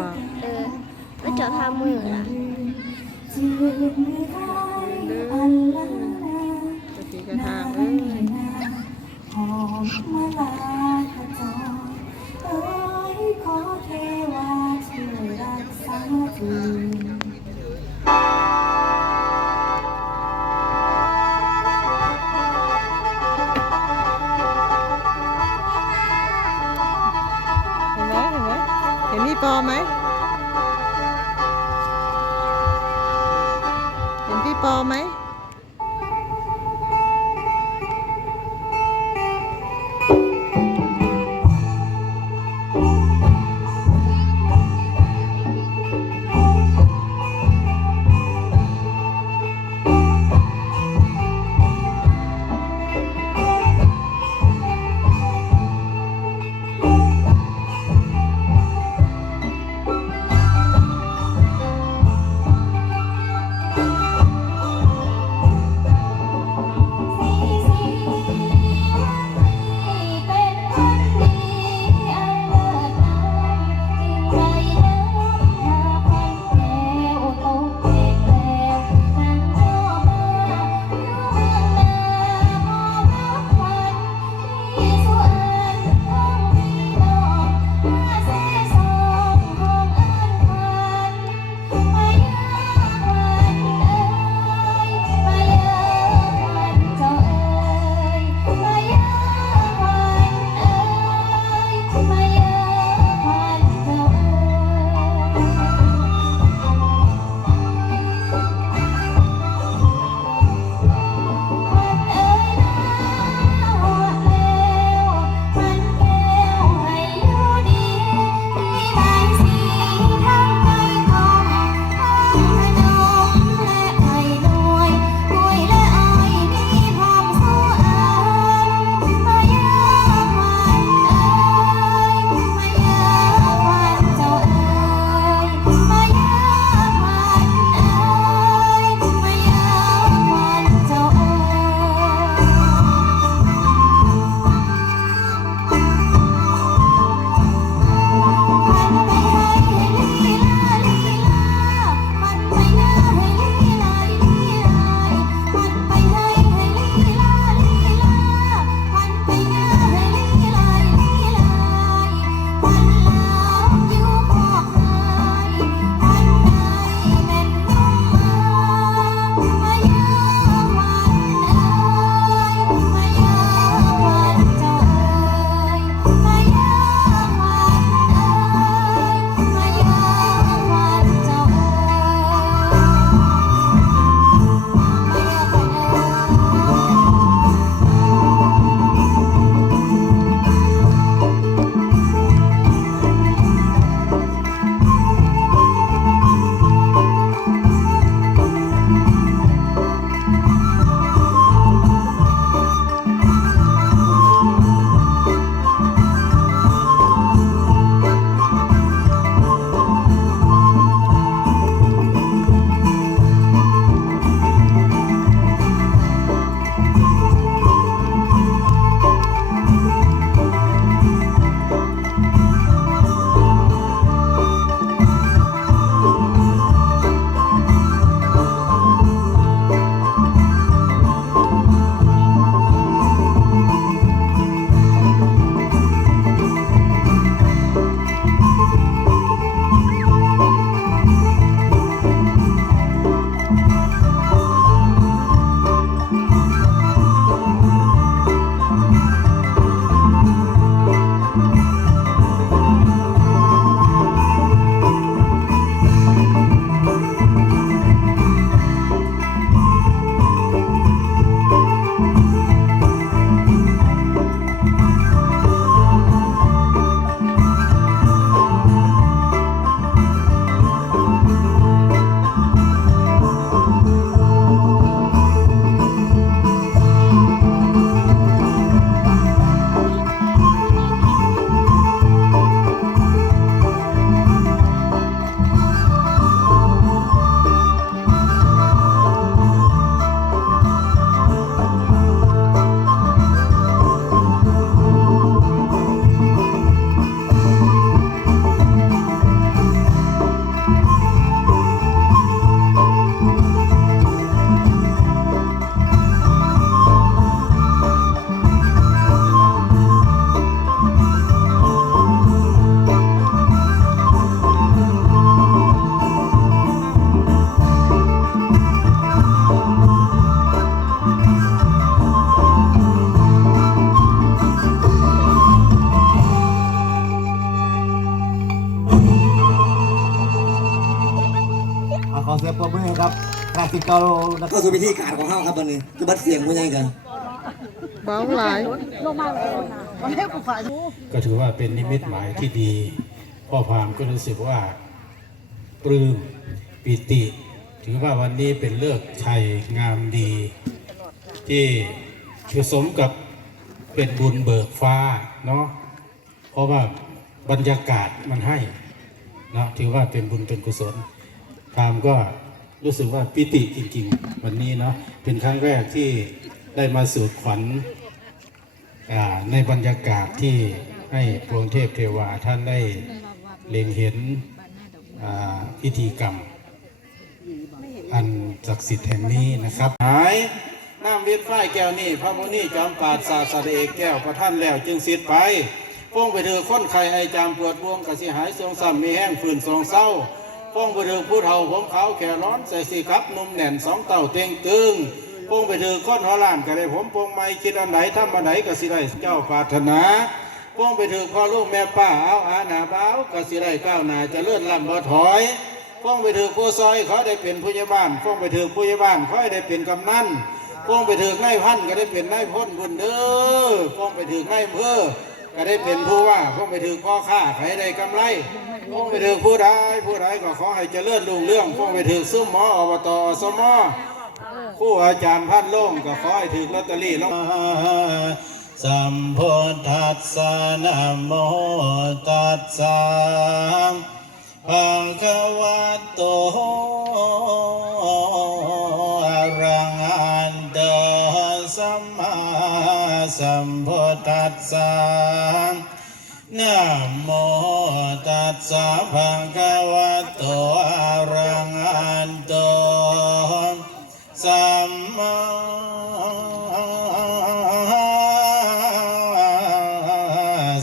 บ่เออมาจอดทามือล่ะเด้อสติกระทางเอ้ยหอมมาลาขจรเอ้ยขอเทวาช่วยรักษาที เห็นพี่ปอไหม เกานะเข้าสู่พิธีการของเฮาครับวันนี้คือบัดเสียงผู้ใหญ่กันเบาหลายก็ถือว่าเป็นนิมิตหมายที่ดี พ่อพามก็รู้สึกว่าปลื้มปิติ ถือว่าวันนี้เป็นเลือกษ์ชัยงามดี ที่ผสมกับเป็นบุญเบิกฟ้าเนาะเพราะว่าบรรยากาศมันให้เนาะถือว่าเป็นบุญเป็นกุศลพามก็ รู้สึกว่าปิติจริงๆ วันนี้เนาะเป็นครั้งแรกที่ได้มาสู่ขวัญในบรรยากาศที่ให้พระองเทพเทวาท่านได้เล็งเห็นพิธีกรรม อันศักดิ์สิทธิ์แห่งนี้นะครับหายน้ำเวียดฝ้ายแก้วนี่พระมุนีจอมปราดศาสดาเอกแก้วประท่านแล้วจึงสิทธิ์ไปพ้องไปเถือค้นไข่ไอจามปวดบวงกระสิหายทรงซ้ำมีแห้งฝืนทรงเศร้า พ้องไปถือผู้เฒ่าผมขาวแขนร้อนใส่สีครับนุ่มแน่นสองเต่าเต็งตึงพงไปถือก้อนหัวล้านก็ได้ผมพงไม่คิดอันไหนทำอันไหนก็สิได้เจ้าปรารถนาพงไปถือพ่อลูกแม่ป้าเอาอาหนาบ้าก็สิได้ก้าวหน้าจะเลื่อนลำบ่ถอยพงไปถือผู้ซอยเขอได้เป็นผู้ใหญ่บ้านพงไปถือผู้ใหญ่บ้านขอให้ได้เป็นกำนันพงไปถือนายพันก็ได้เป็นนายพ้นบุญเด้อพงไปถือนายอำเภอ ก็ได้เป็นผู้ว่าพงไปถือพ่อค้าใครได้กำไรพงไปถือผู้ใดผู้ใดก็ขอให้เจริญรุ่งเรื่องพงไปถือซุ้มหมออบตอสมครู่อาจารย์พันโล่งก็ขอให้ถึงลอตเตอรี่แล้วสัมพุทธัสสะนะโมตัสสะภะคะวะโต สสะนะโมตัสสะภะคะวะโตอะระหันโตสัมมา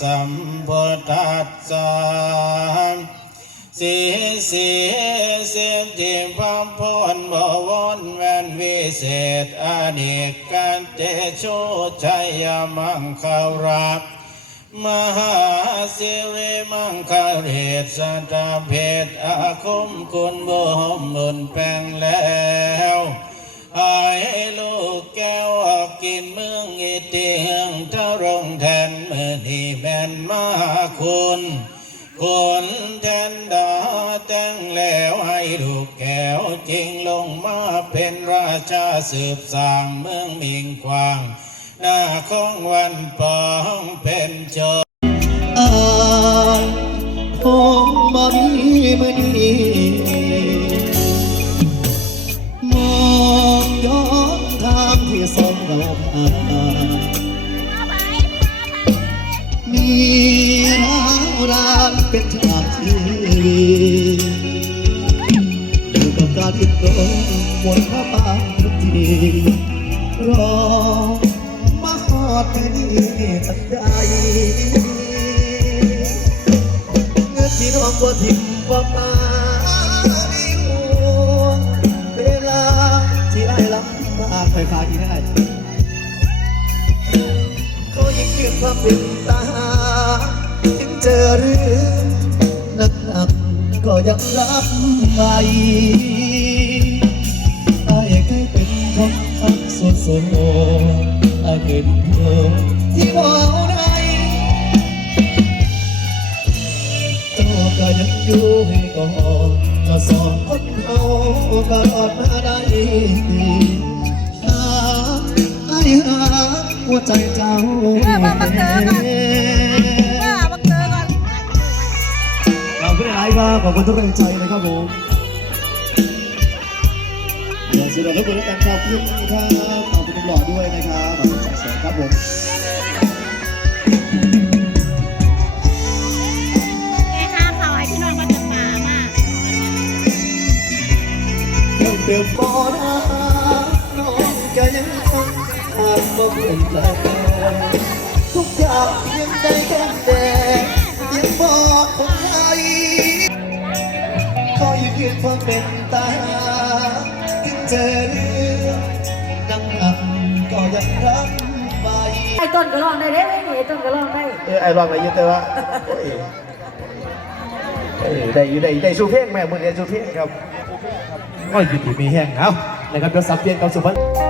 สัมพุทธัสสะสีสีสิทธิพัมพลบวรแวนวิเศษอเนก เตโชชัยมังคาราภมหาสิริมังคเรศสันตเพศอาคมคุณบ่มบุญแปลงแล้วหายลูกแก้วออกกินเมืองอิติเฮงทะรงแทนมือที่แม่นมาคุณคนแทนดาแต่งแล้วให้ลูก วจริงลงมาเป็นราชาสืบสางเมืองมิงควาง หน้าของวันปองเป็นจอายคงบ่มีมือ วนพระปางทุกทีรอมาหอดแค่นี้ตั้งใจเงินที่น้องบ่าทิ้งบ่มาในหัวเวลาที่ไอ้ลำบากไฟฟ้าอีกได้เขายิ่งยืนความเป็นตาถึงเจอเรื่องหนักกๆก็ยังรับไห อ้เป็นเธอที่บ่เอาได้ตัวก็ยังอยู่ให้ก่อนก็สองคนเขาก็รอดมาได้หาไอ้หาหัวใจเจ้าเออมามาเจอก่อนเออมาเจอก่อนเราไลฟ์ครับขอบคุณทุกแรงใจนะครับผม ดี๋ยวสุดยอดทุกคนแล้วกันขอบคุณครับขอบคุณทุกหล่อด้วยนะครับขอบคุณจากแสงครับผมเขาให้พี่น้อาจากป่ามากเริ่มเติมบอน้ำน้องก็ยังคงทางบ่เปลี่ยนแปลงทุกอย่างยังได้แค่แดงยังบอกคนไทยคอยยืนความเป็นตา เจอเรื่องนั่งอังก็ยังรักไป ไอ้ต้นก็ร้องได้เด้ไอ้ต้นก็ร้องได้เออไอ้ลองอะไรเยอะแต่ว่าโอ้ยเออได้อยู่ได้ได้สู้เพลงแม่มือเรียนสู้เพลงครับก็ยินดีมีแห้งเอานะครับเดี๋ยวสับเปลี่ยนกับสุพรรณ